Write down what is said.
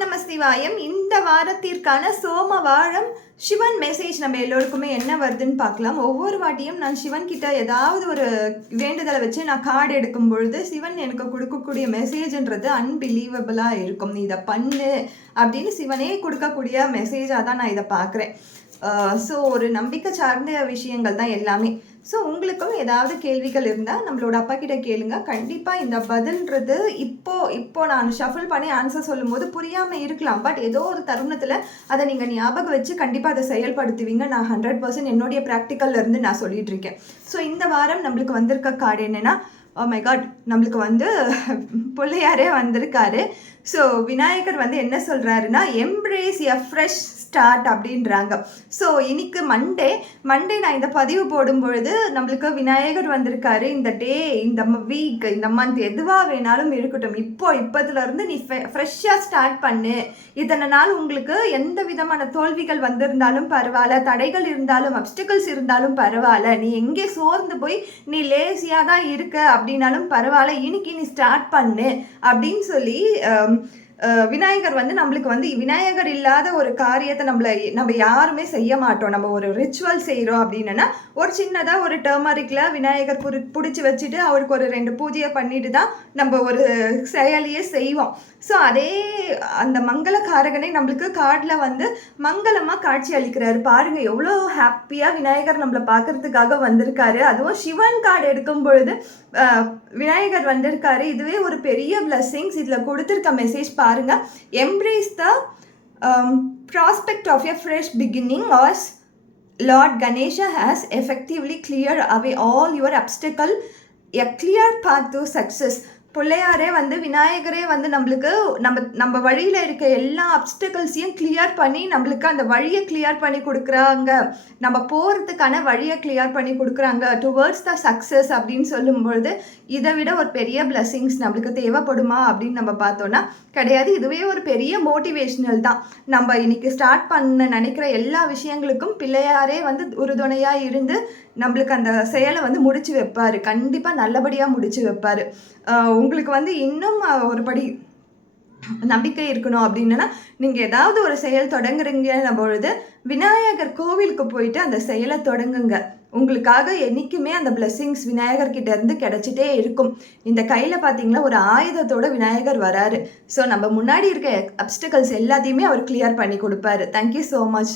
நம சிவாயம். இந்த வாரத்திற்கான சோமவாரம் சிவன் மெசேஜ் நம்ம எல்லோருக்குமே என்ன வருதுன்னு பார்க்கலாம். ஒவ்வொரு வாட்டியும் நான் சிவன் கிட்ட ஏதாவது ஒரு வேண்டுதலை வச்சு நான் கார்டு எடுக்கும் பொழுது சிவன் எனக்கு கொடுக்கக்கூடிய மெசேஜ்ன்றது அன்பிலீவபிளாக இருக்கும். நீ இதை பண்ணு அப்படின்னு சிவனே கொடுக்கக்கூடிய மெசேஜாக தான் நான் இதை பார்க்குறேன். ஸோ ஒரு நம்பிக்கை சார்ந்த விஷயங்கள் தான் எல்லாமே. ஸோ உங்களுக்கும் ஏதாவது கேள்விகள் இருந்தால் நம்மளோட அப்பா கிட்ட கேளுங்க. கண்டிப்பாக இந்த பதில்ன்றது இப்போ நான் ஷஃபில் பண்ணி ஆன்சர் சொல்லும்போது புரியாமல் இருக்கலாம். பட் ஏதோ ஒரு தருணத்தில் அதை நீங்கள் ஞாபகம் வச்சு கண்டிப்பாக அதை செயல்படுத்துவீங்க. நான் 100% என்னுடைய ப்ராக்டிக்கல்லேருந்து நான் சொல்லிட்டு இருக்கேன். ஸோ இந்த வாரம் நம்மளுக்கு வந்திருக்க கார்டு என்னென்னா, ஓ மை காட், நம்மளுக்கு பிள்ளையாரே வந்திருக்காரு. ஸோ விநாயகர் என்ன சொல்கிறாருன்னா, எம்ப்ரேஸ் எ ஃப்ரெஷ் ஸ்டார்ட் அப்படின்றாங்க. ஸோ இன்னைக்கு மண்டே நான் இந்த பதிவு போடும் பொழுது நம்மளுக்கு விநாயகர் வந்திருக்காரு. இந்த டே, இந்த வீக், இந்த மந்த் எதுவாக வேணாலும் இருக்கட்டும், இப்போதுலேருந்து நீ ஃப்ரெஷ்ஷாக ஸ்டார்ட் பண்ணு. இத்தனை நாள் உங்களுக்கு எந்த விதமான தோல்விகள் வந்திருந்தாலும் பரவாயில்ல, தடைகள் இருந்தாலும், அப்டிகல்ஸ் இருந்தாலும் பரவாயில்ல, நீ எங்கே சோர்ந்து போய் நீ லேசியாக தான் இருக்க அப்படின்னாலும் பரவாயில்ல, இன்னைக்கு நீ ஸ்டார்ட் பண்ணு அப்படின்னு சொல்லி விநாயகர் நம்மளுக்கு விநாயகர் இல்லாத ஒரு காரியத்தை நம்ம யாருமே செய்ய மாட்டோம். நம்ம ஒரு ரிச்சுவல் செய்கிறோம் அப்படின்னா ஒரு சின்னதாக ஒரு டர்மரிக்கில் விநாயகர் பிடிச்சி வச்சுட்டு அவருக்கு ஒரு 2 பூஜையை பண்ணிட்டு தான் நம்ம ஒரு செயலியே செய்வோம். ஸோ அதே அந்த மங்களகாரகனை நம்மளுக்கு கார்டில் மங்களமாக காட்சி அளிக்கிறாரு. பாருங்கள், எவ்வளோ ஹாப்பியாக விநாயகர் நம்மளை பார்க்கறதுக்காக வந்திருக்காரு. அதுவும் சிவன் கார்டு எடுக்கும் பொழுது விநாயகர் வந்திருக்காரு. இதுவே ஒரு பெரிய பிளஸ்ஸிங்ஸ். இதில் கொடுத்துருக்க மெசேஜ் பாருங்க. Embrace the prospect of a fresh beginning, as Lord Ganesha has effectively cleared away all your obstacle, a clear path to success. பிள்ளையாரே விநாயகரே நம்மளுக்கு நம்ம வழியில் இருக்க எல்லா அப்டிகல்ஸையும் கிளியர் பண்ணி நம்மளுக்கு அந்த வழியை கிளியர் பண்ணி கொடுக்குறாங்க. நம்ம போகிறதுக்கான வழியை கிளியர் பண்ணி கொடுக்குறாங்க டுவர்ட்ஸ் த சக்ஸஸ் அப்படின்னு சொல்லும்பொழுது இதை விட ஒரு பெரிய பிளெஸிங்ஸ் நம்மளுக்கு தேவைப்படுமா அப்படின்னு நம்ம பார்த்தோன்னா கிடையாது. இதுவே ஒரு பெரிய மோட்டிவேஷ்னல் தான். நம்ம இன்னைக்கு ஸ்டார்ட் பண்ண நினைக்கிற எல்லா விஷயங்களுக்கும் பிள்ளையாரே உறுதுணையாக இருந்து நம்மளுக்கு அந்த செயலை முடிச்சு வைப்பார். கண்டிப்பாக நல்லபடியாக முடிச்சு வைப்பார். உங்களுக்கு இன்னும் ஒருபடி நம்பிக்கை இருக்கணும் அப்படின்னா நீங்கள் ஏதாவது ஒரு செயல் தொடங்குறீங்க பொழுது விநாயகர் கோவிலுக்கு போயிட்டு அந்த செயலை தொடங்குங்க. உங்களுக்காக என்றைக்குமே அந்த பிளெஸிங்ஸ் விநாயகர்கிட்ட இருந்து கிடைச்சிட்டே இருக்கும். இந்த கையில் பார்த்தீங்களா ஒரு ஆயுதத்தோட விநாயகர் வராரு. ஸோ நம்ம முன்னாடி இருக்க அப்டிகல்ஸ் எல்லாத்தையுமே அவர் கிளியர் பண்ணி கொடுப்பாரு. Thank you so much.